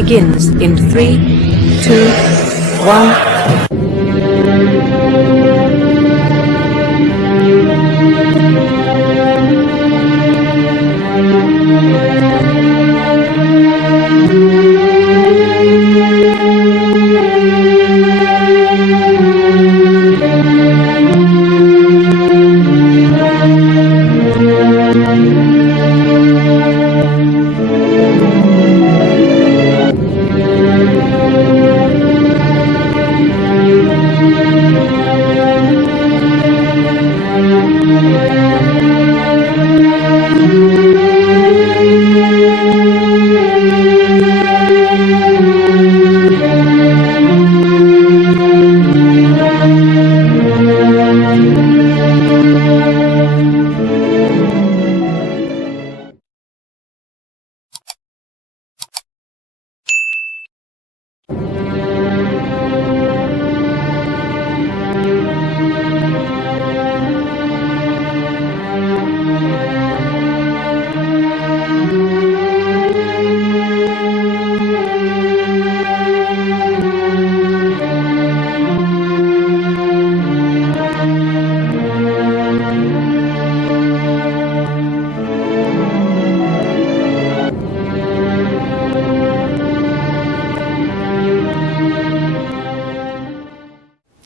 begins in 3, 2, 1.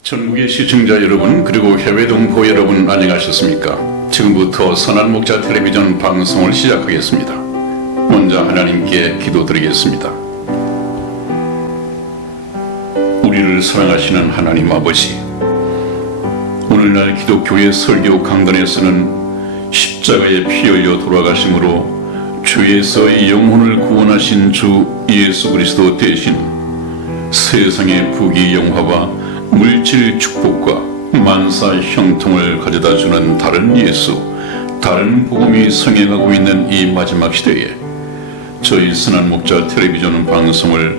전국의 시청자 여러분, 그리고 해외 동포 여러분, 안녕하셨습니까? 지금부터 선한 목자 텔레비전 방송을 시작하겠습니다. 먼저 하나님께 기도드리겠습니다. 우리를 사랑하시는 하나님 아버지, 오늘날 기독교의 설교 강단에서는 십자가에 피 흘려 돌아가심으로 죄에서의 영혼을 구원하신 주 예수 그리스도 대신 세상의 부귀 영화와 물질 축복과 만사 형통을 가져다주는 다른 예수, 다른 복음이 성행하고 있는 이 마지막 시대에 저희 선한 목자 텔레비전 방송을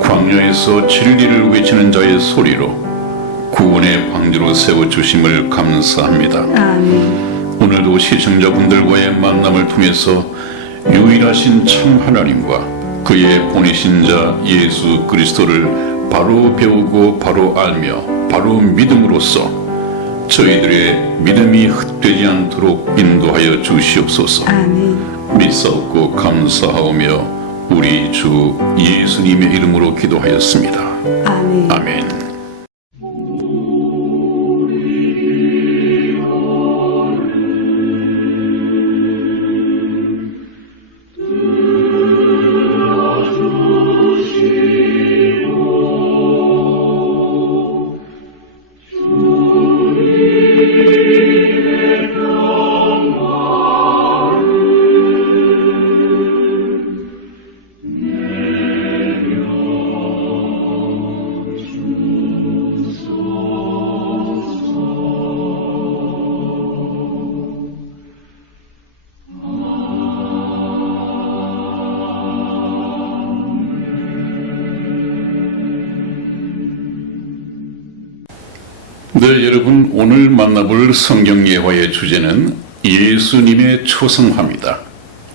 광야에서 진리를 외치는 자의 소리로 구원의 방주로 세워주심을 감사합니다. 아멘. 오늘도 시청자분들과의 만남을 통해서 유일하신 참 하나님과 그의 보내신 자 예수 그리스도를 바로 배우고 바로 알며 바로 믿음으로써 저희들의 믿음이 헛되지 않도록 인도하여 주시옵소서. 아멘. 믿사옵고 감사하오며 우리 주 예수님의 이름으로 기도하였습니다. 아멘. 아멘. 네, 여러분, 오늘 만나볼 성경 예화의 주제는 예수님의 초성화입니다.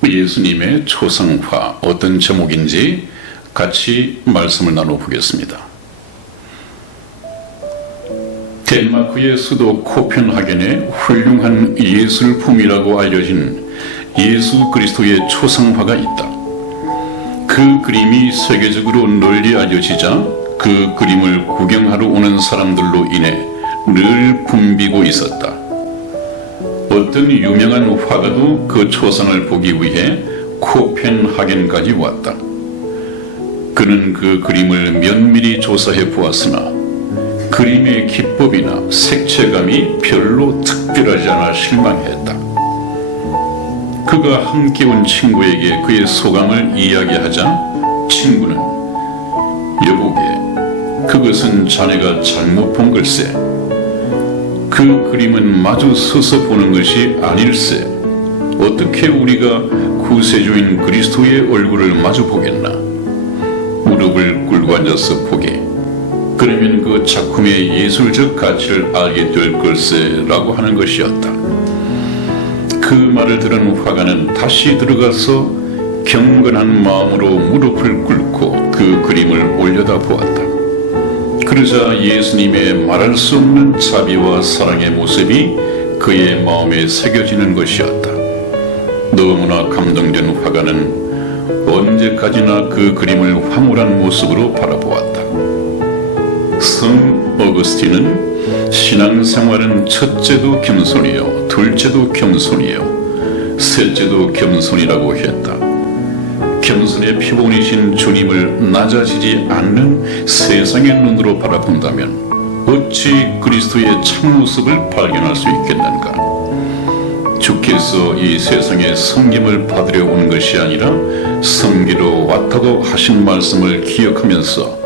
예수님의 초성화, 어떤 제목인지 같이 말씀을 나눠보겠습니다. 덴마크의 수도 코펜하겐에 훌륭한 예술품이라고 알려진 예수 그리스도의 초성화가 있다. 그 그림이 세계적으로 널리 알려지자 그 그림을 구경하러 오는 사람들로 인해 늘 붐비고 있었다. 어떤 유명한 화가도 그 초상을 보기 위해 코펜하겐까지 왔다. 그는 그 그림을 면밀히 조사해 보았으나 그림의 기법이나 색채감이 별로 특별하지 않아 실망했다. 그가 함께 온 친구에게 그의 소감을 이야기하자 친구는 여보게, 그것은 자네가 잘못 본 걸세. 그 그림은 마주 서서 보는 것이 아닐세. 어떻게 우리가 구세주인 그리스도의 얼굴을 마주 보겠나? 무릎을 꿇고 앉아서 보게. 그러면 그 작품의 예술적 가치를 알게 될 걸세 라고 하는 것이었다. 그 말을 들은 화가는 다시 들어가서 경건한 마음으로 무릎을 꿇고 그 그림을 올려다 보았다. 그러자 예수님의 말할 수 없는 자비와 사랑의 모습이 그의 마음에 새겨지는 것이었다. 너무나 감동된 화가는 언제까지나 그 그림을 황홀한 모습으로 바라보았다. 성 어거스틴은 신앙생활은 첫째도 겸손이요, 둘째도 겸손이요, 셋째도 겸손이라고 했다. 겸손의 표본이신 주님을 낮아지지 않는 세상의 눈으로 바라본다면 어찌 그리스도의 참모습을 발견할 수 있겠는가? 주께서 이 세상에 섬김을 받으려 온 것이 아니라 섬기러 왔다고 하신 말씀을 기억하면서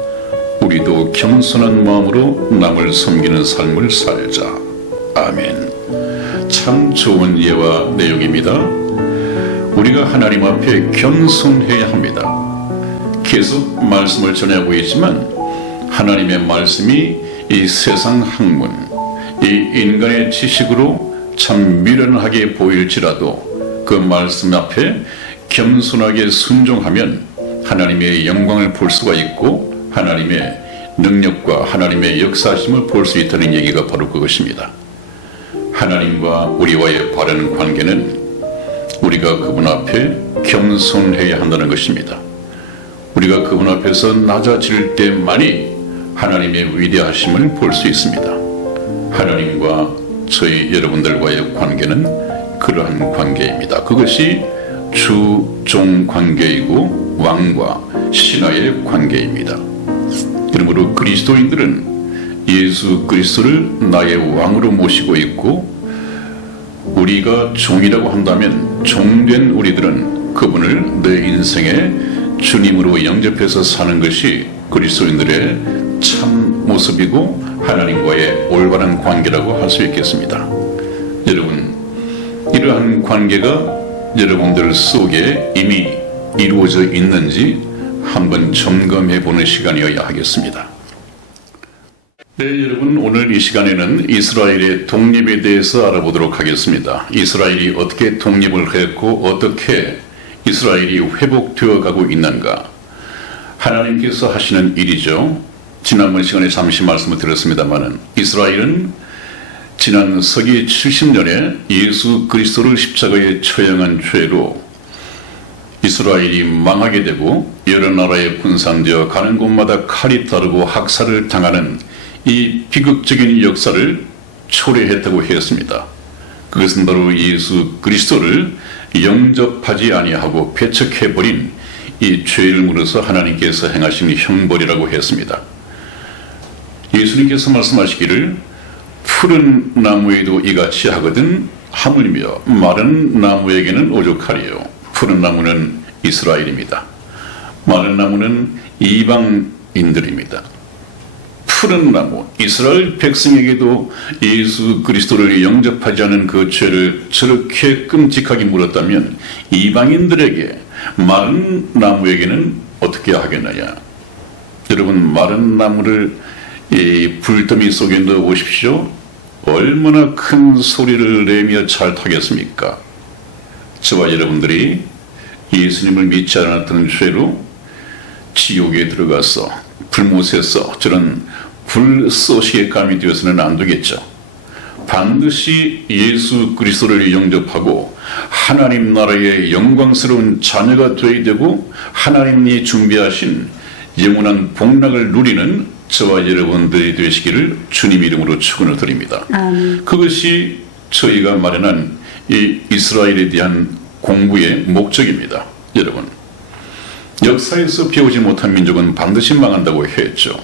우리도 겸손한 마음으로 남을 섬기는 삶을 살자. 아멘. 참 좋은 예와 내용입니다. 우리가 하나님 앞에 겸손해야 합니다. 계속 말씀을 전하고 있지만 하나님의 말씀이 이 세상 학문, 이 인간의 지식으로 참 미련하게 보일지라도 그 말씀 앞에 겸손하게 순종하면 하나님의 영광을 볼 수가 있고 하나님의 능력과 하나님의 역사심을 볼 수 있다는 얘기가 바로 그것입니다. 하나님과 우리와의 바른 관계는 우리가 그분 앞에 겸손해야 한다는 것입니다. 우리가 그분 앞에서 낮아질 때만이 하나님의 위대하심을 볼 수 있습니다. 하나님과 저희 여러분들과의 관계는 그러한 관계입니다. 그것이 주종 관계이고 왕과 신하의 관계입니다. 그러므로 그리스도인들은 예수 그리스도를 나의 왕으로 모시고 있고 우리가 종이라고 한다면 종된 우리들은 그분을 내 인생의 주님으로 영접해서 사는 것이 그리스도인들의 참 모습이고 하나님과의 올바른 관계라고 할 수 있겠습니다. 여러분, 이러한 관계가 여러분들 속에 이미 이루어져 있는지 한번 점검해 보는 시간이어야 하겠습니다. 네, 여러분, 오늘 이 시간에는 이스라엘의 독립에 대해서 알아보도록 하겠습니다. 이스라엘이 어떻게 독립을 했고 어떻게 이스라엘이 회복되어 가고 있는가? 하나님께서 하시는 일이죠. 지난번 시간에 잠시 말씀을 드렸습니다마는 이스라엘은 지난 서기 70년에 예수 그리스도를 십자가에 처형한 죄로 이스라엘이 망하게 되고 여러 나라에 분산되어 가는 곳마다 칼이 따르고 학살을 당하는 이 비극적인 역사를 초래했다고 했습니다. 그것은 바로 예수 그리스도를 영접하지 아니하고 배척해버린 이 죄를 물어서 하나님께서 행하신 형벌이라고 했습니다. 예수님께서 말씀하시기를 푸른 나무에도 이같이 하거든 하물며 마른 나무에게는 오죽하리요. 푸른 나무는 이스라엘입니다. 마른 나무는 이방인들입니다. 푸른 나무, 이스라엘 백성에게도 예수 그리스도를 영접하지 않은 그 죄를 저렇게 끔찍하게 물었다면 이방인들에게 마른 나무에게는 어떻게 하겠느냐? 여러분, 마른 나무를 이 불더미 속에 넣어 보십시오. 얼마나 큰 소리를 내며 잘 타겠습니까? 저와 여러분들이 예수님을 믿지 않았던 죄로 지옥에 들어가서 불못에서 저런 불쏘시개 감이 되어서는 안 되겠죠. 반드시 예수 그리스도를 영접하고 하나님 나라의 영광스러운 자녀가 되어야 되고 하나님이 준비하신 영원한 복락을 누리는 저와 여러분들이 되시기를 주님 이름으로 축원을 드립니다. 그것이 저희가 마련한 이 이스라엘에 대한 공부의 목적입니다. 여러분, 역사에서 배우지 못한 민족은 반드시 망한다고 했죠.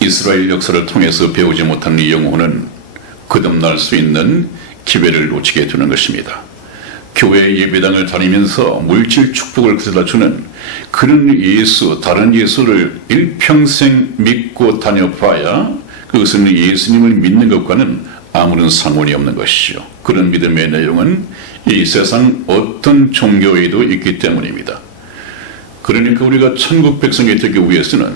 이스라엘 역사를 통해서 배우지 못한 이 영혼은 거듭날 수 있는 기회를 놓치게 되는 것입니다. 교회 예배당을 다니면서 물질 축복을 가져다 주는 그런 예수, 다른 예수를 일평생 믿고 다녀봐야 그것은 예수님을 믿는 것과는 아무런 상관이 없는 것이죠. 그런 믿음의 내용은 이 세상 어떤 종교에도 있기 때문입니다. 그러니까 우리가 천국 백성이 되기 위해서는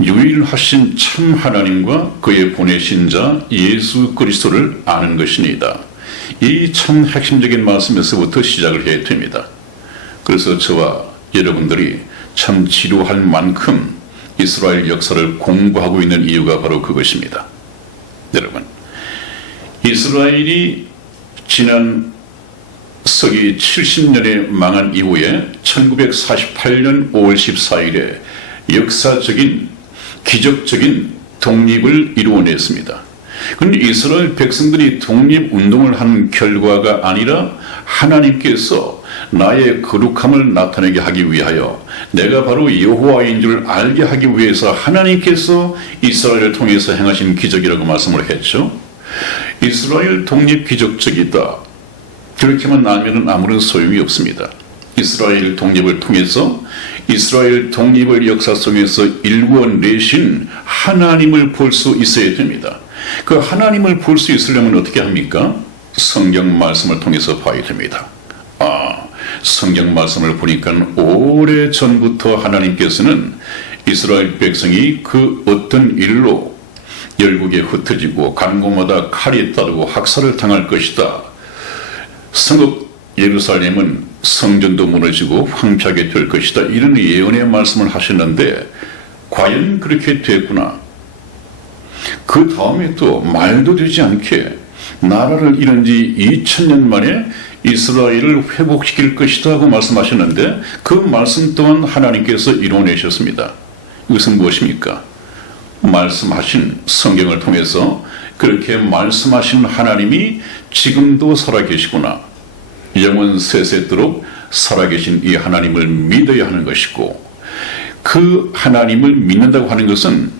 유일하신 참 하나님과 그의 보내신 자 예수 그리스도를 아는 것입니다. 이 참 핵심적인 말씀에서부터 시작을 해야 됩니다. 그래서 저와 여러분들이 참 지루할 만큼 이스라엘 역사를 공부하고 있는 이유가 바로 그것입니다. 여러분, 이스라엘이 지난 서기 70년에 망한 이후에 1948년 5월 14일에 역사적인 기적적인 독립을 이루어냈습니다. 그런데 이스라엘 백성들이 독립운동을 한 결과가 아니라 하나님께서 나의 거룩함을 나타내게 하기 위하여 내가 바로 여호와인 줄 알게 하기 위해서 하나님께서 이스라엘을 통해서 행하신 기적이라고 말씀을 했죠. 이스라엘 독립 기적적이다. 그렇게만 알면 아무런 소용이 없습니다. 이스라엘 독립을 통해서 이스라엘 독립의 역사 속에서 일궈내신 하나님을 볼 수 있어야 됩니다. 그 하나님을 볼 수 있으려면 어떻게 합니까? 성경 말씀을 통해서 봐야 됩니다. 성경 말씀을 보니까 오래전부터 하나님께서는 이스라엘 백성이 그 어떤 일로 열국에 흩어지고 간 곳마다 칼이 따르고 학살을 당할 것이다. 성읍 예루살렘은 성전도 무너지고 황폐하게 될 것이다. 이런 예언의 말씀을 하셨는데 과연 그렇게 됐구나. 그 다음에 또 말도 되지 않게 나라를 잃은 지 2000년 만에 이스라엘을 회복시킬 것이다 하고 말씀하셨는데 그 말씀 또한 하나님께서 이루어내셨습니다. 이것은 무엇입니까? 말씀하신 성경을 통해서 그렇게 말씀하신 하나님이 지금도 살아계시구나. 영원 세세도록 살아계신 이 하나님을 믿어야 하는 것이고 그 하나님을 믿는다고 하는 것은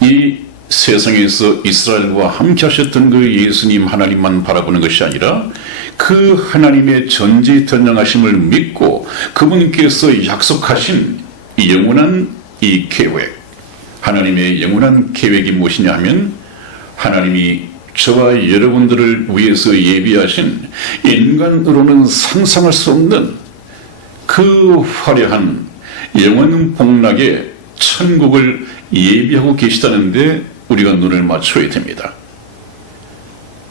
이 세상에서 이스라엘과 함께 하셨던 그 예수님 하나님만 바라보는 것이 아니라 그 하나님의 전지전능하심을 믿고 그분께서 약속하신 영원한 이 계획, 하나님의 영원한 계획이 무엇이냐 하면 하나님이 저와 여러분들을 위해서 예비하신 인간으로는 상상할 수 없는 그 화려한 영원 복락의 천국을 예비하고 계시다는데 우리가 눈을 맞춰야 됩니다.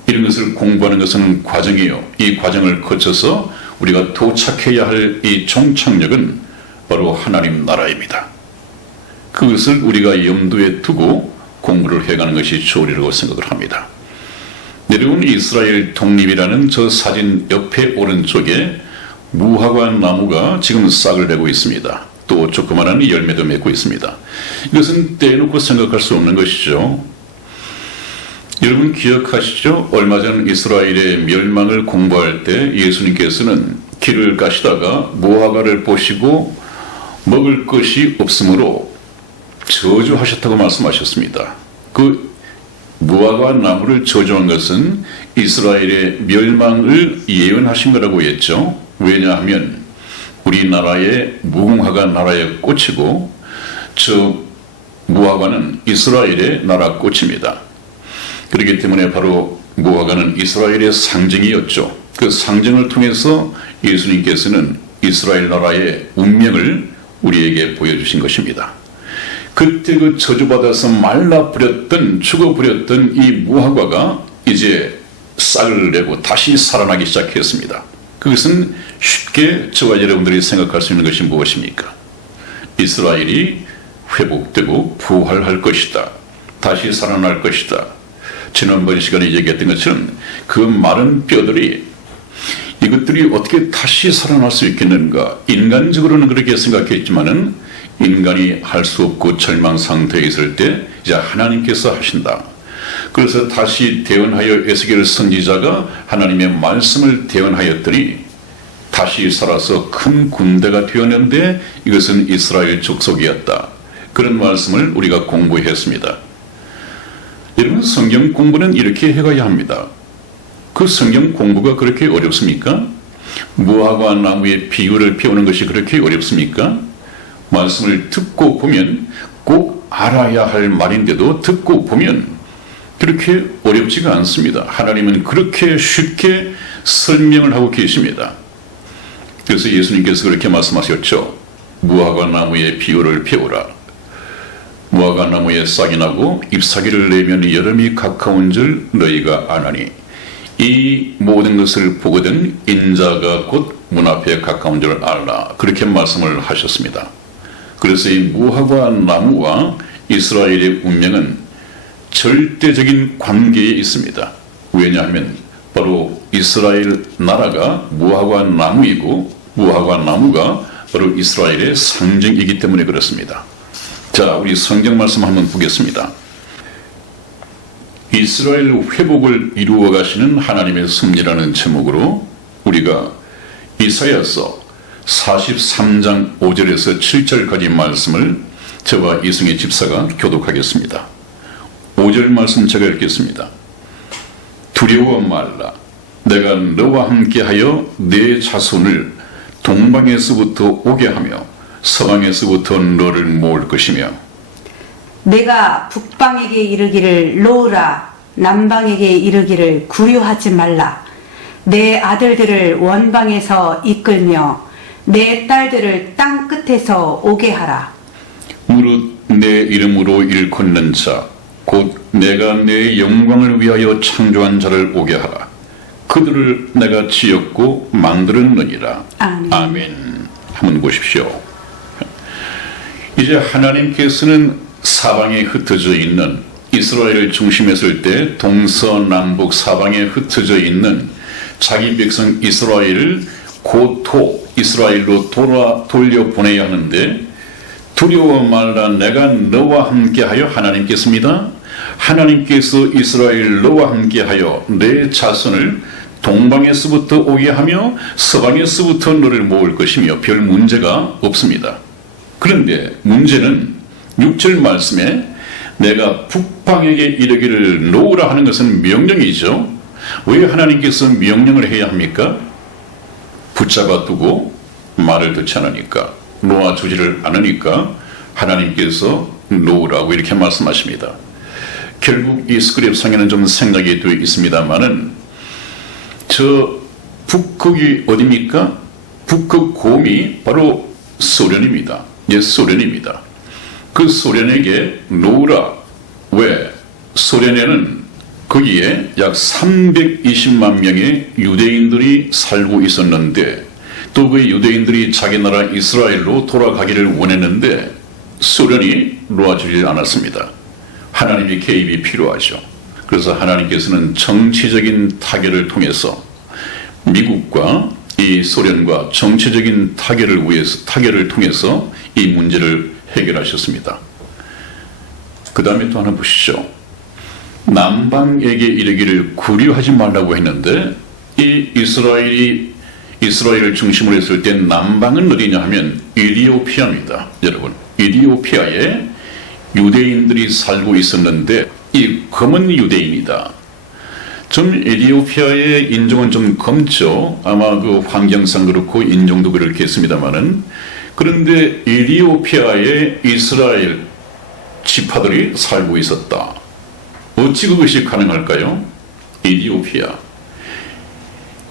이런 것을 공부하는 것은 과정이에요. 이 과정을 거쳐서 우리가 도착해야 할 이 종착역은 바로 하나님 나라입니다. 그것을 우리가 염두에 두고 공부를 해가는 것이 좋으리라고 생각을 합니다. 여러분, 이스라엘 독립이라는 저 사진 옆에 오른쪽에 무화과 나무가 지금 싹을 내고 있습니다. 또 조그마한 열매도 맺고 있습니다. 이것은 떼놓고 생각할 수 없는 것이죠. 여러분 기억하시죠? 얼마 전 이스라엘의 멸망을 공부할 때 예수님께서는 길을 가시다가 무화과를 보시고 먹을 것이 없으므로 저주하셨다고 말씀하셨습니다. 그 무화과 나무를 저주한 것은 이스라엘의 멸망을 예언하신 거라고 했죠. 왜냐하면 우리나라의 무궁화가 나라의 꽃이고 저 무화과는 이스라엘의 나라 꽃입니다. 그렇기 때문에 바로 무화과는 이스라엘의 상징이었죠. 그 상징을 통해서 예수님께서는 이스라엘 나라의 운명을 우리에게 보여주신 것입니다. 그때 그 저주받아서 말라버렸던 죽어버렸던 이 무화과가 이제 싹을 내고 다시 살아나기 시작했습니다. 그것은 쉽게 저와 여러분들이 생각할 수 있는 것이 무엇입니까? 이스라엘이 회복되고 부활할 것이다. 다시 살아날 것이다. 지난번 시간에 얘기했던 것처럼 그 마른 뼈들이 이것들이 어떻게 다시 살아날 수 있겠는가? 인간적으로는 그렇게 생각했지만은 인간이 할 수 없고 절망 상태에 있을 때 이제 하나님께서 하신다. 그래서 다시 대언하여 에스겔 선지자가 하나님의 말씀을 대언하였더니 다시 살아서 큰 군대가 되었는데 이것은 이스라엘 족속이었다. 그런 말씀을 우리가 공부했습니다. 여러분, 성경 공부는 이렇게 해가야 합니다. 그 성경 공부가 그렇게 어렵습니까? 무화과 나무의 비유를 배우는 것이 그렇게 어렵습니까? 말씀을 듣고 보면 꼭 알아야 할 말인데도 듣고 보면 그렇게 어렵지가 않습니다. 하나님은 그렇게 쉽게 설명을 하고 계십니다. 그래서 예수님께서 그렇게 말씀하셨죠. 무화과 나무의 비유를 배우라. 무화과 나무에 싹이 나고 잎사귀를 내면 여름이 가까운 줄 너희가 아나니 이 모든 것을 보거든 인자가 곧 문 앞에 가까운 줄 알라. 그렇게 말씀을 하셨습니다. 그래서 이 무화과 나무와 이스라엘의 운명은 절대적인 관계에 있습니다. 왜냐하면 바로 이스라엘 나라가 무화과 나무이고 무화과 나무가 바로 이스라엘의 상징이기 때문에 그렇습니다. 자, 우리 성경 말씀 한번 보겠습니다. 이스라엘 회복을 이루어 가시는 하나님의 섭리라는 제목으로 우리가 이사야서 43장 5절에서 7절까지 말씀을 저와 이승희 집사가 교독하겠습니다. 5절 말씀 제가 읽겠습니다. 두려워 말라. 내가 너와 함께하여 내 자손을 동방에서부터 오게 하며 서방에서부터 너를 모을 것이며 내가 북방에게 이르기를 놓으라, 남방에게 이르기를 구류하지 말라. 내 아들들을 원방에서 이끌며 내 딸들을 땅 끝에서 오게 하라. 무릇 내 이름으로 일컫는 자 곧 내가 내 영광을 위하여 창조한 자를 오게 하라. 그들을 내가 지었고 만들었느니라. 아멘. 아멘. 한번 보십시오. 이제 하나님께서는 사방에 흩어져 있는 이스라엘을 중심했을 때 동서남북 사방에 흩어져 있는 자기 백성 이스라엘을 고토 이스라엘로 돌려보내야 하는데 두려워 말라. 내가 너와 함께하여 하나님께서입니다. 하나님께서 이스라엘 너와 함께하여 내 자손을 동방에서부터 오게 하며 서방에서부터 너를 모을 것이며 별 문제가 없습니다. 그런데 문제는 6절 말씀에 내가 북방에게 이르기를 놓으라 하는 것은 명령이죠. 왜 하나님께서 명령을 해야 합니까? 붙잡아 두고 말을 듣지 않으니까, 놓아주지를 않으니까 하나님께서 놓으라고 이렇게 말씀하십니다. 결국 이 스크립상에는 좀 생각이 되어 있습니다만은 저 북극이 어디입니까? 북극 곰이 바로 소련입니다. 예, 소련입니다. 그 소련에게 놓으라. 왜? 소련에는 거기에 약 320만 명의 유대인들이 살고 있었는데 또 그 유대인들이 자기 나라 이스라엘로 돌아가기를 원했는데 소련이 놓아주지 않았습니다. 하나님의 개입이 필요하죠. 그래서 하나님께서는 정치적인 타결을 통해서 미국과 이 소련과 정치적인 타결을 통해서 이 문제를 해결하셨습니다. 그 다음에 또 하나 보시죠. 남방에게 이르기를 구류하지 말라고 했는데 이 이스라엘을 중심으로 했을 때 남방은 어디냐 하면 이디오피아입니다. 여러분, 이디오피아에 유대인들이 살고 있었는데 이 검은 유대인이다. 좀 이디오피아의 인종은 좀 검죠. 아마 그 환경상 그렇고 인종도 그렇겠습니다만은 그런데 이디오피아에 이스라엘 지파들이 살고 있었다. 어찌 그것이 가능할까요?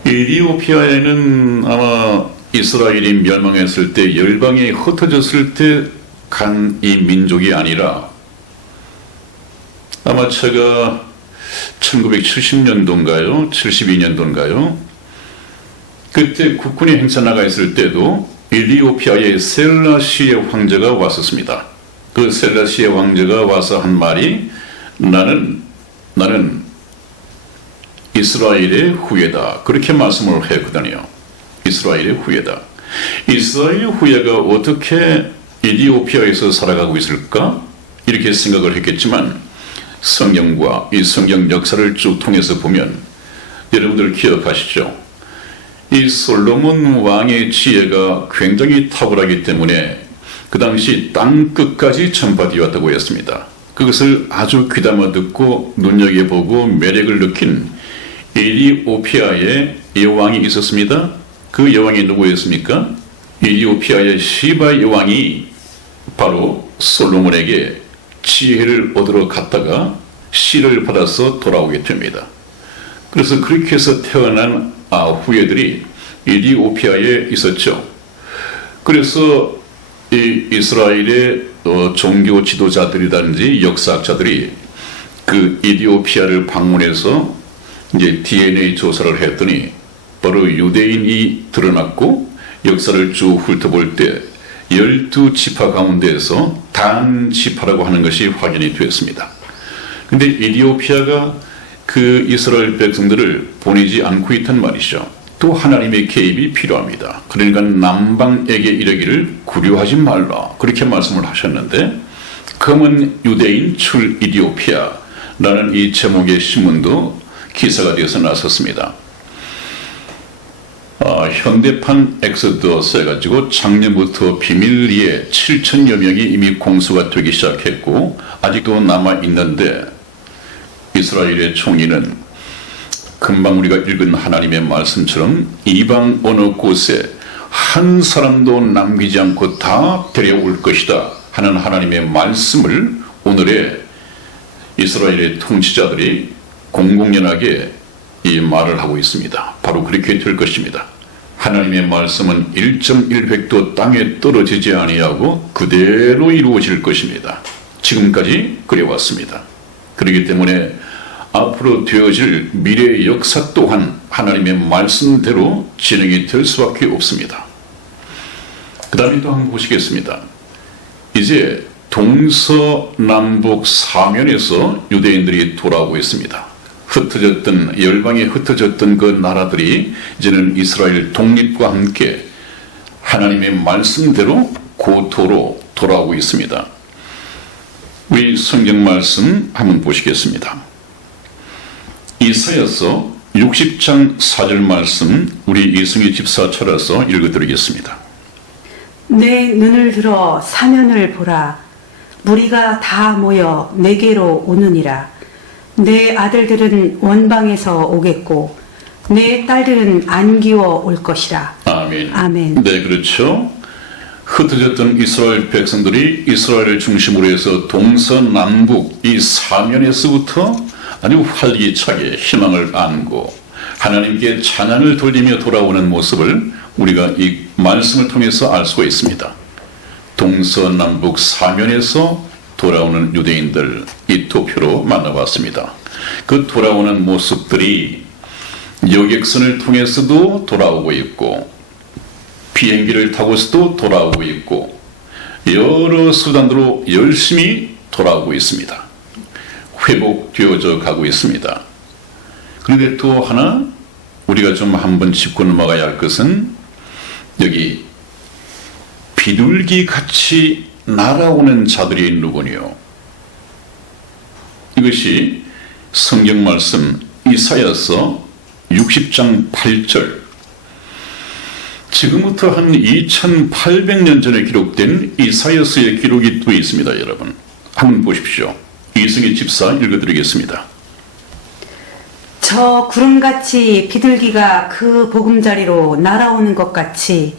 이디오피아에는 아마 이스라엘이 멸망했을 때 열방에 흩어졌을 때 간 이 민족이 아니라 아마 제가 1970년도인가요? 72년도인가요? 그때 국군이 행사 나가 있을 때도 이디오피아의 셀라시의 황제가 왔었습니다. 그 셀라시의 황제가 와서 한 말이 나는 이스라엘의 후예다. 그렇게 말씀을 했거든요. 이스라엘의 후예다. 이스라엘의 후예가 어떻게 이디오피아에서 살아가고 있을까? 이렇게 생각을 했겠지만 성경과 이 성경 역사를 쭉 통해서 보면 여러분들 기억하시죠? 이 솔로몬 왕의 지혜가 굉장히 탁월하기 때문에 그 당시 땅 끝까지 전파되었다고 했습니다. 그것을 아주 귀담아 듣고 눈여겨보고 매력을 느낀 이디오피아의 여왕이 있었습니다. 그 여왕이 누구였습니까? 이디오피아의 시바 여왕이 바로 솔로몬에게 지혜를 얻으러 갔다가 씨를 받아서 돌아오게 됩니다. 그래서 그렇게 해서 태어난 후예들이 이디오피아에 있었죠. 그래서 이 이스라엘의 종교 지도자들이라든지 역사학자들이 그 이디오피아를 방문해서 이제 DNA 조사를 했더니 바로 유대인이 드러났고 역사를 쭉 훑어볼 때 12지파 가운데에서 단 지파라고 하는 것이 확인이 되었습니다. 근데 에티오피아가 그 이스라엘 백성들을 보내지 않고 있단 말이죠. 또 하나님의 개입이 필요합니다. 그러니까 남방에게 이르기를 구려하지 말라 그렇게 말씀을 하셨는데 검은 유대인 출 에티오피아라는 이 제목의 신문도 기사가 되어서 나섰습니다. 현대판 엑소더스 해가지고 작년부터 비밀리에 7천여 명이 이미 공수가 되기 시작했고 아직도 남아있는데 이스라엘의 총리는 금방 우리가 읽은 하나님의 말씀처럼 이방 어느 곳에 한 사람도 남기지 않고 다 데려올 것이다 하는 하나님의 말씀을 오늘의 이스라엘의 통치자들이 공공연하게 이 말을 하고 있습니다. 바로 그렇게 될 것입니다. 하나님의 말씀은 1.1획도 땅에 떨어지지 아니하고 그대로 이루어질 것입니다. 지금까지 그래왔습니다. 그렇기 때문에 앞으로 되어질 미래의 역사 또한 하나님의 말씀대로 진행이 될 수밖에 없습니다. 그 다음에 또 한번 보시겠습니다. 이제 동서남북 사면에서 유대인들이 돌아오고 있습니다. 열방에 흩어졌던 그 나라들이 이제는 이스라엘 독립과 함께 하나님의 말씀대로 고토로 돌아오고 있습니다. 우리 성경 말씀 한번 보시겠습니다. 이사야서 60장 4절 말씀 우리 이승희 집사 찾아서 읽어드리겠습니다. 내 눈을 들어 사면을 보라. 무리가 다 모여 내게로 오느니라. 내 아들들은 원방에서 오겠고 내 딸들은 안기워 올 것이라. 아멘. 아멘. 네, 그렇죠. 흩어졌던 이스라엘 백성들이 이스라엘을 중심으로 해서 동서남북 이 사면에서부터 아주 활기차게 희망을 안고 하나님께 찬양을 돌리며 돌아오는 모습을 우리가 이 말씀을 통해서 알 수가 있습니다. 동서남북 사면에서 돌아오는 유대인들 이토표로 만나봤습니다. 그 돌아오는 모습들이 여객선을 통해서도 돌아오고 있고 비행기를 타고서도 돌아오고 있고 여러 수단으로 열심히 돌아오고 있습니다. 회복되어져 가고 있습니다. 그런데 또 하나 우리가 좀 한번 짚고 넘어가야 할 것은 여기 비둘기 같이 날아오는 자들이 누구뇨? 이것이 성경 말씀 이사야서 60장 8절 지금부터 한 2800년 전에 기록된 이사야서의 기록이 또 있습니다. 여러분 한번 보십시오. 이승희 집사 읽어드리겠습니다. 저 구름같이 비둘기가 그 보금자리로 날아오는 것 같이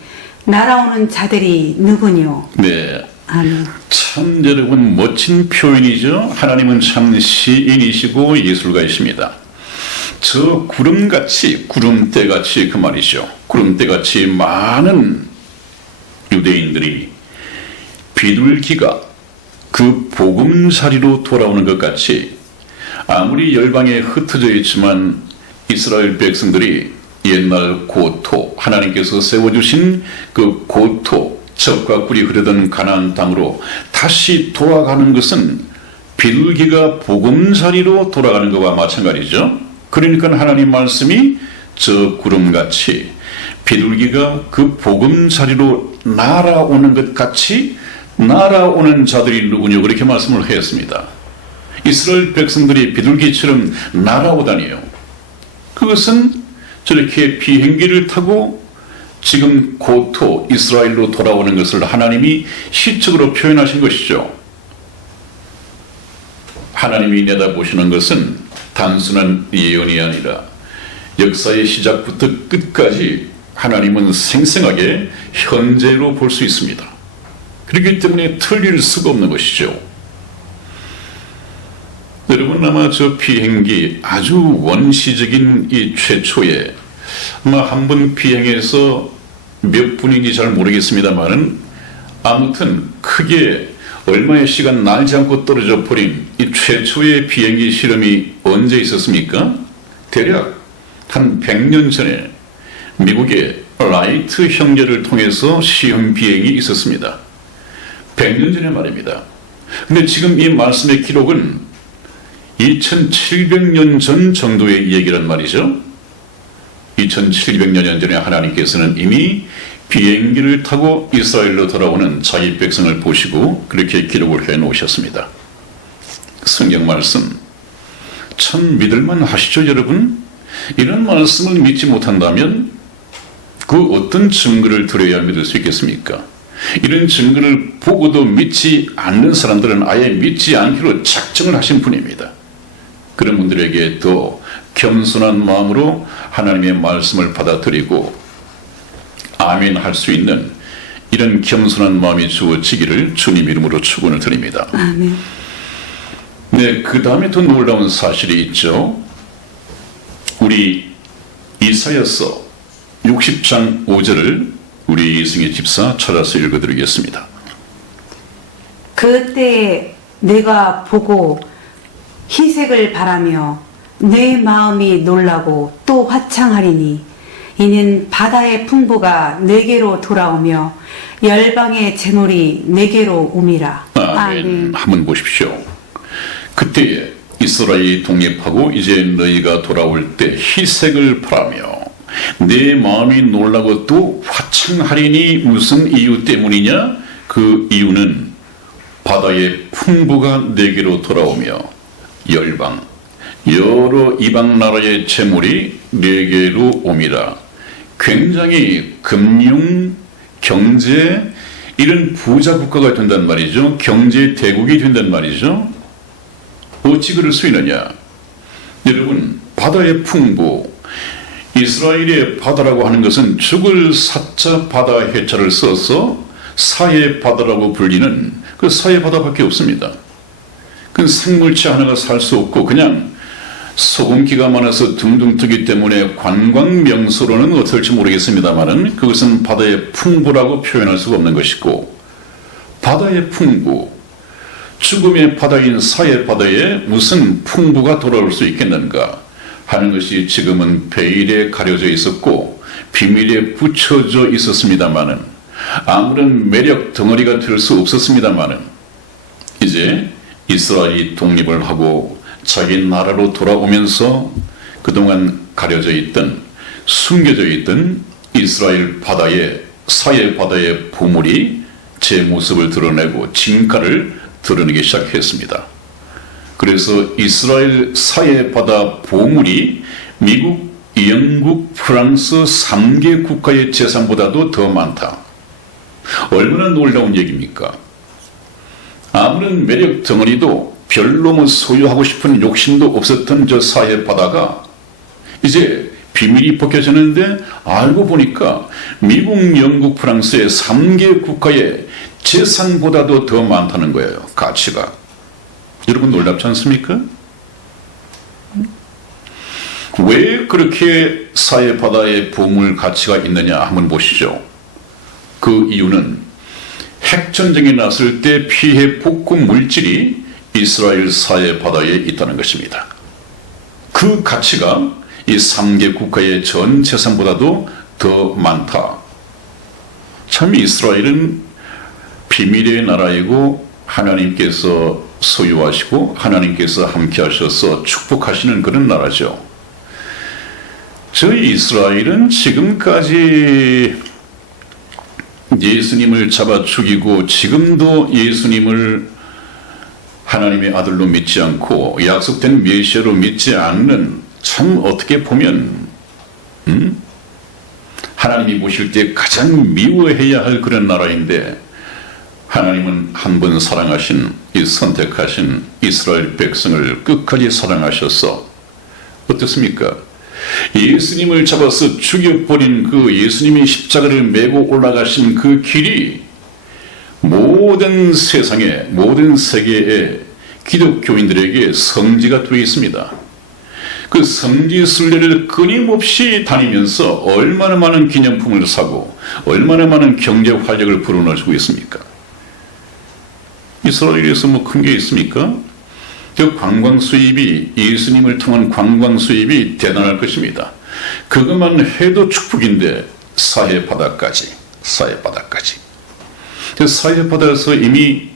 날아오는 자들이 누구뇨? 네. 아멘. 참 여러분 멋진 표현이죠. 하나님은 참 시인이시고 예술가이십니다. 저 구름같이 구름대같이 그 말이죠. 구름대같이 많은 유대인들이 비둘기가 그 보금자리로 돌아오는 것 같이 아무리 열방에 흩어져 있지만 이스라엘 백성들이 옛날 고토 하나님께서 세워주신 그 고토 젖과 꿀이 흐르던 가나안 땅으로 다시 돌아가는 것은 비둘기가 보금자리로 돌아가는 것과 마찬가지죠. 그러니까 하나님 말씀이 저 구름같이 비둘기가 그 보금자리로 날아오는 것 같이 날아오는 자들이 누구냐 그렇게 말씀을 했습니다. 이스라엘 백성들이 비둘기처럼 날아오다니요. 그것은 저렇게 비행기를 타고 지금 고토 이스라엘로 돌아오는 것을 하나님이 시적으로 표현하신 것이죠. 하나님이 내다보시는 것은 단순한 예언이 아니라 역사의 시작부터 끝까지 하나님은 생생하게 현재로 볼 수 있습니다. 그렇기 때문에 틀릴 수가 없는 것이죠. 여러분 아마 저 비행기 아주 원시적인 이 최초에 아마 한 번 비행해서 몇 분인지 잘 모르겠습니다만은 아무튼 크게 얼마의 시간 날지 않고 떨어져 버린 이 최초의 비행기 실험이 언제 있었습니까? 대략 한 100년 전에 미국의 라이트 형제를 통해서 시험 비행이 있었습니다. 100년 전의 말입니다. 근데 지금 이 말씀의 기록은 2700년 전 정도의 얘기란 말이죠. 2700년 전에 하나님께서는 이미 비행기를 타고 이스라엘로 돌아오는 자기 백성을 보시고 그렇게 기록을 해 놓으셨습니다. 성경 말씀 참 믿을만 하시죠, 여러분? 이런 말씀을 믿지 못한다면 그 어떤 증거를 들어야 믿을 수 있겠습니까? 이런 증거를 보고도 믿지 않는 사람들은 아예 믿지 않기로 작정을 하신 분입니다. 그런 분들에게 더 겸손한 마음으로 하나님의 말씀을 받아들이고 아멘 할 수 있는 이런 겸손한 마음이 주어지기를 주님 이름으로 축원을 드립니다. 아멘. 네, 그 다음에 더 놀라운 사실이 있죠. 우리 이사야서 60장 5절을 우리 이승희 집사 찾아서 읽어드리겠습니다. 그때 내가 보고 희색을 바라며 내 마음이 놀라고 또 화창하리니 이는 바다의 풍부가 내게로 돌아오며 열방의 재물이 내게로 옴이라. 아멘. 한번 보십시오. 그때에 이스라엘이 독립하고 이제 너희가 돌아올 때 희색을 바라며 내 마음이 놀라고 또 화창하리니 무슨 이유 때문이냐? 그 이유는 바다의 풍부가 내게로 돌아오며 열방 여러 이방 나라의 재물이 내게로 옴이라. 굉장히 금융, 경제 이런 부자 국가가 된단 말이죠. 경제 대국이 된단 말이죠. 어찌 그럴 수 있느냐? 여러분, 바다의 풍부, 이스라엘의 바다라고 하는 것은 죽을 사자 바다 해자를 써서 사해 바다라고 불리는 그 사해 바다밖에 없습니다. 그 생물체 하나가 살 수 없고 그냥 소금기가 많아서 둥둥 뜨기 때문에 관광 명소로는 어떨지 모르겠습니다만은 그것은 바다의 풍부라고 표현할 수가 없는 것이고, 바다의 풍부, 죽음의 바다인 사해 바다에 무슨 풍부가 돌아올 수 있겠는가 하는 것이 지금은 베일에 가려져 있었고 비밀에 붙여져 있었습니다마는 아무런 매력 덩어리가 될 수 없었습니다마는 이제 이스라엘이 독립을 하고 자기 나라로 돌아오면서 그동안 가려져 있던 숨겨져 있던 이스라엘 바다의 사해 바다의 보물이 제 모습을 드러내고 진가를 드러내기 시작했습니다. 그래서 이스라엘 사해 바다 보물이 미국, 영국, 프랑스 3개 국가의 재산보다도 더 많다. 얼마나 놀라운 얘기입니까? 아무런 매력 덩어리도 별로 뭐 소유하고 싶은 욕심도 없었던 저 사해 바다가 이제 비밀이 벗겨졌는데 알고 보니까 미국, 영국, 프랑스의 3개 국가의 재산보다도 더 많다는 거예요. 가치가. 여러분 놀랍지 않습니까? 왜 그렇게 사해 바다의 보물 가치가 있느냐 한번 보시죠. 그 이유는 핵전쟁이 났을 때 피해 복구 물질이 이스라엘 사해 바다에 있다는 것입니다. 그 가치가 이 3개 국가의 전 재산보다도 더 많다. 참 이스라엘은 비밀의 나라이고 하나님께서 소유하시고 하나님께서 함께 하셔서 축복하시는 그런 나라죠. 저희 이스라엘은 지금까지 예수님을 잡아 죽이고 지금도 예수님을 하나님의 아들로 믿지 않고 약속된 메시아로 믿지 않는, 참 어떻게 보면 하나님이 보실 때 가장 미워해야 할 그런 나라인데 하나님은 한 번 사랑하신 이 선택하신 이스라엘 백성을 끝까지 사랑하셔서 어떻습니까? 예수님을 잡아서 죽여버린 그 예수님이 십자가를 메고 올라가신 그 길이 모든 세상에 모든 세계의 기독교인들에게 성지가 되어 있습니다. 그 성지 순례를 끊임없이 다니면서 얼마나 많은 기념품을 사고 얼마나 많은 경제 활력을 불어넣어주고 있습니까? 이스라엘에서 뭐 큰 게 있습니까? 그 관광 수입이, 예수님을 통한 관광 수입이 대단할 것입니다. 그것만 해도 축복인데 사해바다까지. 그 사해바다에서 이미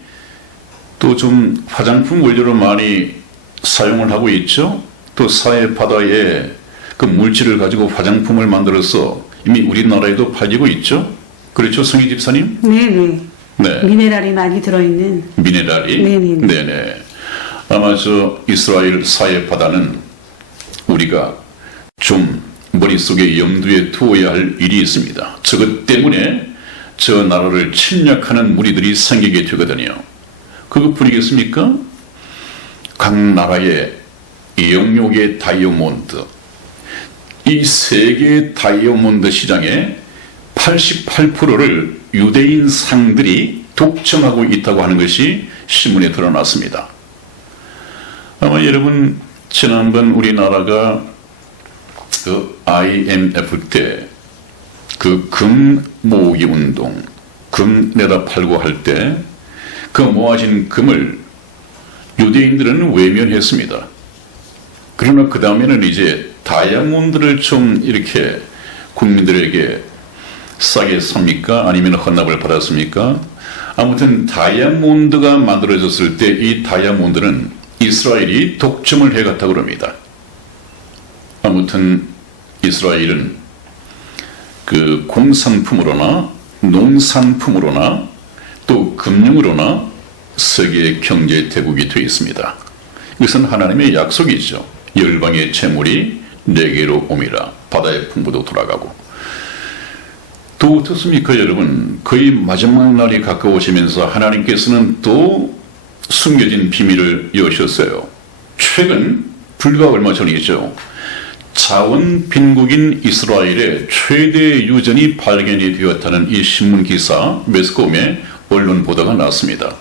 또 좀 화장품 원료로 많이 사용을 하고 있죠. 또 사해바다에 그 물질을 가지고 화장품을 만들어서 이미 우리나라에도 팔리고 있죠. 그렇죠, 성희 집사님? 네네. 네. 미네랄이 많이 들어있는. 미네랄이? 네네. 네네. 아마 저 이스라엘 사해바다는 우리가 좀 머릿속에 염두에 두어야 할 일이 있습니다. 저것 때문에 저 나라를 침략하는 무리들이 생기게 되거든요. 그것뿐이겠습니까? 각 나라의 영역의 다이아몬드, 이 세계 다이아몬드 시장의 88%를 유대인 상들이 독점하고 있다고 하는 것이 신문에 드러났습니다. 아마 여러분 지난번 우리나라가 그 IMF 때 그 금 모으기 운동, 금 내다 팔고 할 때 그 모아진 금을 유대인들은 외면했습니다. 그러나 그 다음에는 이제 다이아몬드를 좀 이렇게 국민들에게 싸게 삽니까? 아니면 헌납을 받았습니까? 아무튼 다이아몬드가 만들어졌을 때 이 다이아몬드는 이스라엘이 독점을 해갔다고 합니다. 아무튼 이스라엘은 그 공산품으로나 농산품으로나 또 금융으로나 세계 경제 대국이 되어 있습니다. 이것은 하나님의 약속이죠. 열방의 재물이 내게로 오미라. 바다의 풍부도 돌아가고. 또 어떻습니까, 여러분? 거의 마지막 날이 가까워지면서 하나님께서는 또 숨겨진 비밀을 여셨어요. 최근 불과 얼마 전이죠. 자원 빈국인 이스라엘의 최대 유전이 발견이 되었다는 이 신문 기사, 매스컴에 언론 보도가 났습니다.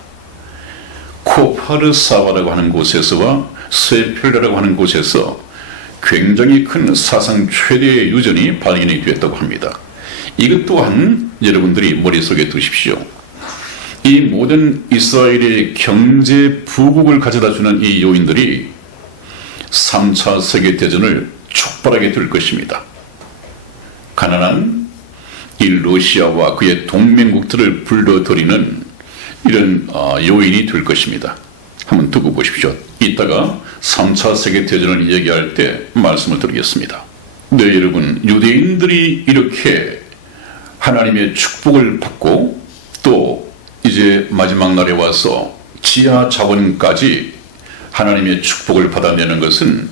코파르사와라고 하는 곳에서와 세펠라라고 하는 곳에서 굉장히 큰 사상 최대의 유전이 발견이 되었다고 합니다. 이것 또한 여러분들이 머릿속에 두십시오. 이 모든 이스라엘의 경제 부국을 가져다주는 이 요인들이 3차 세계대전을 촉발하게 될 것입니다. 가난한 이 러시아와 그의 동맹국들을 불러들이는 이런 요인이 될 것입니다. 한번 두고 보십시오. 이따가 3차 세계대전을 얘기할 때 말씀을 드리겠습니다. 네, 여러분, 유대인들이 이렇게 하나님의 축복을 받고 또 이제 마지막 날에 와서 지하 자본까지 하나님의 축복을 받아내는 것은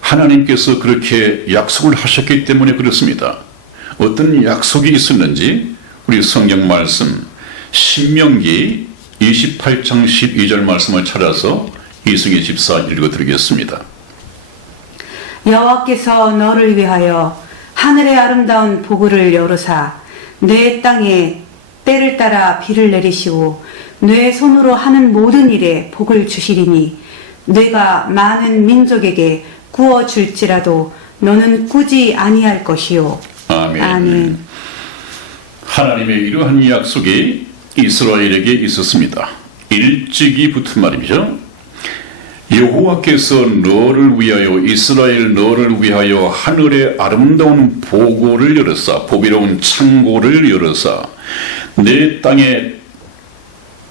하나님께서 그렇게 약속을 하셨기 때문에 그렇습니다. 어떤 약속이 있었는지 우리 성경 말씀 신명기 28장 12절 말씀을 찾아서 이승희 집사 읽어드리겠습니다. 여호와께서 너를 위하여 하늘의 아름다운 보글을 열으사 내 땅에 때를 따라 비를 내리시고 내 손으로 하는 모든 일에 복을 주시리니 내가 많은 민족에게 구워 줄지라도 너는 꾸지 아니할 것이요. 아멘. 아멘. 하나님의 이러한 약속이 이스라엘에게 있었습니다. 일찍이 붙은 말이죠. 여호와께서 너를 위하여, 이스라엘 너를 위하여 하늘의 아름다운 보고를 열으사, 보배로운 창고를 열으사 내 땅에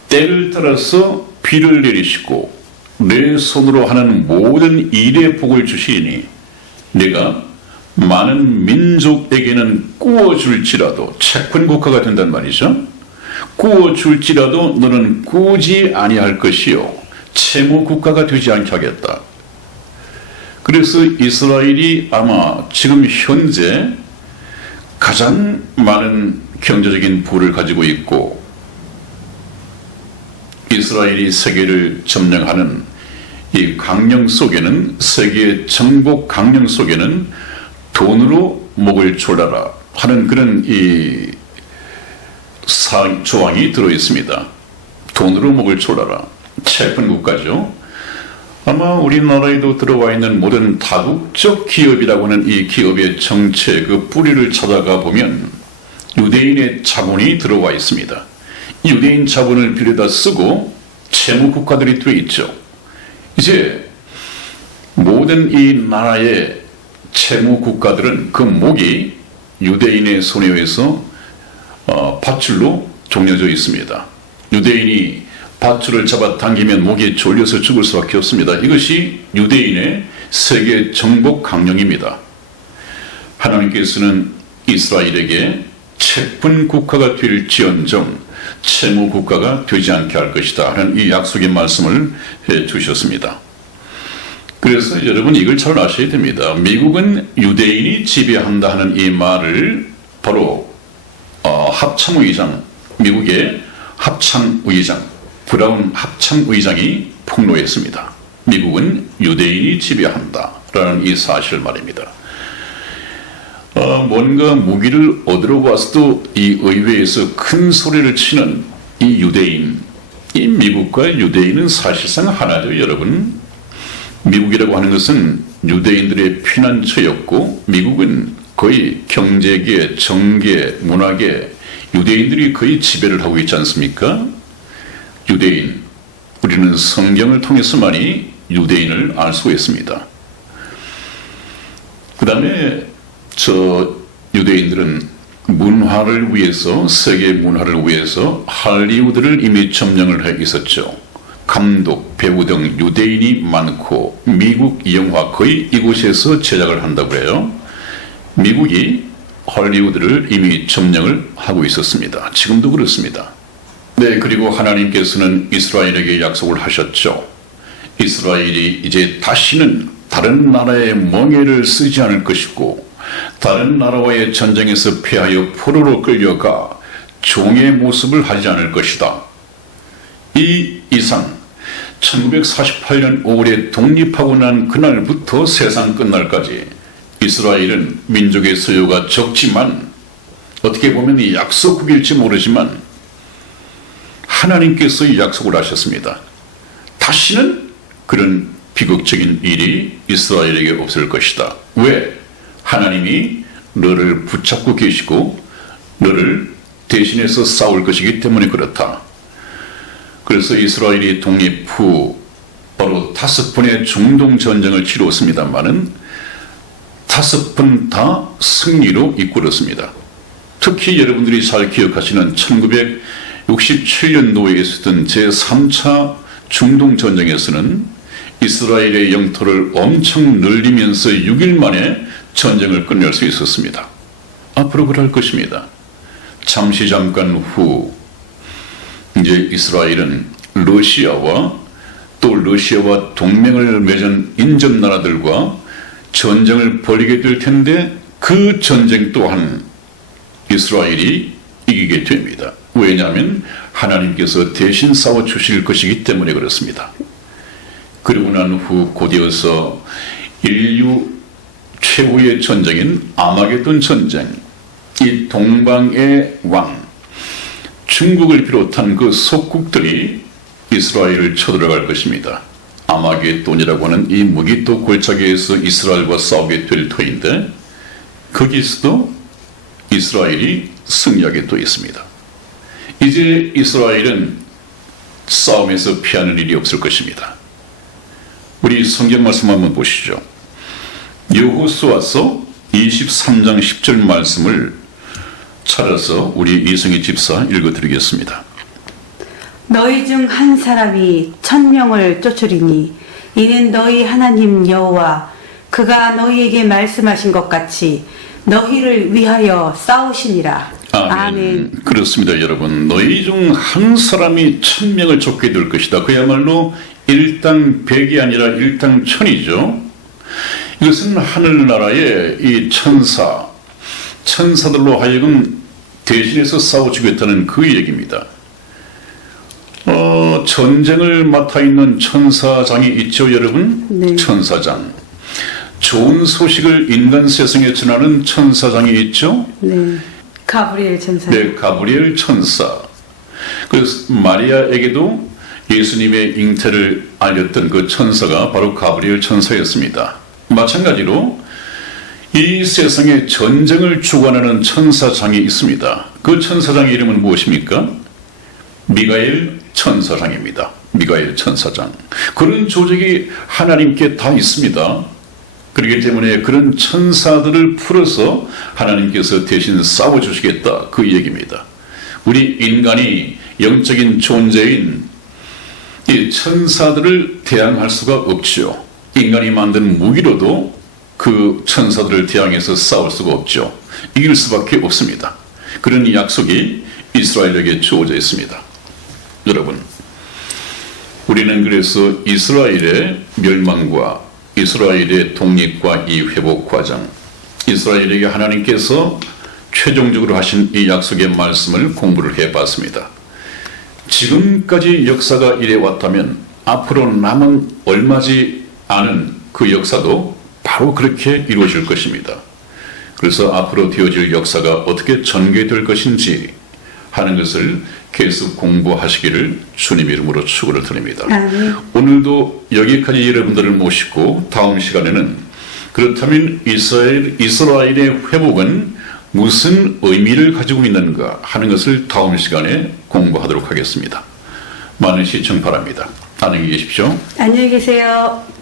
때를 따라서 비를 내리시고 내 손으로 하는 모든 일에 복을 주시니 내가 많은 민족에게는 꾸어줄지라도, 채권 국가가 된단 말이죠. 꾸어줄지라도 너는 꾸지 아니할 것이요 채무 국가가 되지 않게 하겠다. 그래서 이스라엘이 아마 지금 현재 가장 많은 경제적인 부를 가지고 있고 이스라엘이 세계를 점령하는 이 강령 속에는, 세계의 정복 강령 속에는 돈으로 목을 졸라라 하는 그런 이 조항이 들어있습니다. 돈으로 목을 졸라라. 채권 국가죠. 아마 우리나라에도 들어와 있는 모든 다국적 기업이라고 하는 이 기업의 정체, 그 뿌리를 찾아가 보면 유대인의 자본이 들어와 있습니다. 유대인 자본을 빌려다 쓰고 채무 국가들이 되어 있죠. 이제 모든 이 나라의 채무 국가들은 그 목이 유대인의 손에 의해서 밧줄로 종려져 있습니다. 유대인이 밧줄을 잡아당기면 목에 졸려서 죽을 수밖에 없습니다. 이것이 유대인의 세계 정복 강령입니다. 하나님께서는 이스라엘에게 채권 국가가 될지언정 채무 국가가 되지 않게 할 것이다 하는 이 약속의 말씀을 해주셨습니다. 그래서 여러분 이걸 잘 아셔야 됩니다. 미국은 유대인이 지배한다 하는 이 말을 바로 합참의장, 미국의 합참의장, 브라운 합참의장이 폭로했습니다. 미국은 유대인이 지배한다라는 이 사실을 말입니다. 뭔가 무기를 얻으러 와서도 이 의회에서 큰 소리를 치는 이 유대인, 이 미국과 유대인은 사실상 하나죠, 여러분. 미국이라고 하는 것은 유대인들의 피난처였고 미국은 거의 경제계, 정계, 문화계 유대인들이 거의 지배를 하고 있지 않습니까? 유대인, 우리는 성경을 통해서만이 유대인을 알 수 있습니다. 그 다음에 유대인들은 문화를 위해서, 세계 문화를 위해서 할리우드를 이미 점령을 해 있었죠. 감독, 배우 등 유대인이 많고 미국 영화 거의 이곳에서 제작을 한다고 해요. 미국이 할리우드를 이미 점령을 하고 있었습니다. 지금도 그렇습니다. 네, 그리고 하나님께서는 이스라엘에게 약속을 하셨죠. 이스라엘이 이제 다시는 다른 나라의 멍에를 쓰지 않을 것이고 다른 나라와의 전쟁에서 패하여 포로로 끌려가 종의 모습을 하지 않을 것이다. 이 이상 1948년 5월에 독립하고 난 그날부터 세상 끝날까지 이스라엘은 민족의 소유가 적지만 어떻게 보면 이 약속국일지 모르지만 하나님께서 이 약속을 하셨습니다. 다시는 그런 비극적인 일이 이스라엘에게 없을 것이다. 왜? 하나님이 너를 붙잡고 계시고 너를 대신해서 싸울 것이기 때문에 그렇다. 그래서 이스라엘이 독립 후 바로 5번의 중동 전쟁을 치렀습니다만은 5번 다 승리로 이끌었습니다. 특히 여러분들이 잘 기억하시는 1967년도에 있었던 제3차 중동 전쟁에서는 이스라엘의 영토를 엄청 늘리면서 6일 만에 전쟁을 끝낼 수 있었습니다. 앞으로 그럴 것입니다. 잠깐 후 이제 이스라엘은 러시아와 또 러시아와 동맹을 맺은 인접 나라들과 전쟁을 벌이게 될 텐데 그 전쟁 또한 이스라엘이 이기게 됩니다. 왜냐하면 하나님께서 대신 싸워주실 것이기 때문에 그렇습니다. 그리고 난 후 곧이어서 인류 최후의 전쟁인 아마게돈 전쟁, 이 동방의 왕 중국을 비롯한 그 속국들이 이스라엘을 쳐들어갈 것입니다. 아마게돈이라고 하는 이 무기토 골짜기에서 이스라엘과 싸우게 될 터인데 거기서도 이스라엘이 승리하게 또 있습니다. 이제 이스라엘은 싸움에서 피하는 일이 없을 것입니다. 우리 성경 말씀 한번 보시죠. 여호수아서 23장 10절 말씀을 찾아서 우리 이승희 집사 읽어드리겠습니다. 너희 중 한 사람이 1000명을 쫓으리니 이는 너희 하나님 여호와 그가 너희에게 말씀하신 것 같이 너희를 위하여 싸우시니라. 아멘. 그렇습니다, 여러분. 너희 중 한 사람이 1000명을 쫓게 될 것이다. 그야말로 일당 100이 아니라 일당 1000이죠. 이것은 하늘나라의 이 천사들로 하여금 대신해서 싸워주겠다는 그 얘기입니다. 전쟁을 맡아 있는 천사장이 있죠, 여러분? 네. 천사장. 좋은 소식을 인간 세상에 전하는 천사장이 있죠? 네. 가브리엘 천사. 네, 가브리엘 천사. 그래서 마리아에게도 예수님의 잉태를 알렸던 그 천사가 바로 가브리엘 천사였습니다. 마찬가지로 이 세상에 전쟁을 주관하는 천사장이 있습니다. 그 천사장의 이름은 무엇입니까? 미가엘 천사장입니다. 미가엘 천사장. 그런 조직이 하나님께 다 있습니다. 그렇기 때문에 그런 천사들을 풀어서 하나님께서 대신 싸워주시겠다, 그 얘기입니다. 우리 인간이 영적인 존재인 이 천사들을 대항할 수가 없죠. 인간이 만든 무기로도 그 천사들을 대항해서 싸울 수가 없죠. 이길 수밖에 없습니다. 그런 약속이 이스라엘에게 주어져 있습니다. 여러분, 우리는 그래서 이스라엘의 멸망과 이스라엘의 독립과 이 회복 과정, 이스라엘에게 하나님께서 최종적으로 하신 이 약속의 말씀을 공부를 해봤습니다. 지금까지 역사가 이래 왔다면 앞으로 남은 얼마지 않은 그 역사도 바로 그렇게 이루어질 것입니다. 그래서 앞으로 되어질 역사가 어떻게 전개될 것인지 하는 것을 계속 공부하시기를 주님 이름으로 축원을 드립니다. 아멘. 오늘도 여기까지 여러분들을 모시고 다음 시간에는 그렇다면 이스라엘의 회복은 무슨 의미를 가지고 있는가 하는 것을 다음 시간에 공부하도록 하겠습니다. 많은 시청 바랍니다. 안녕히 계십시오. 안녕히 계세요.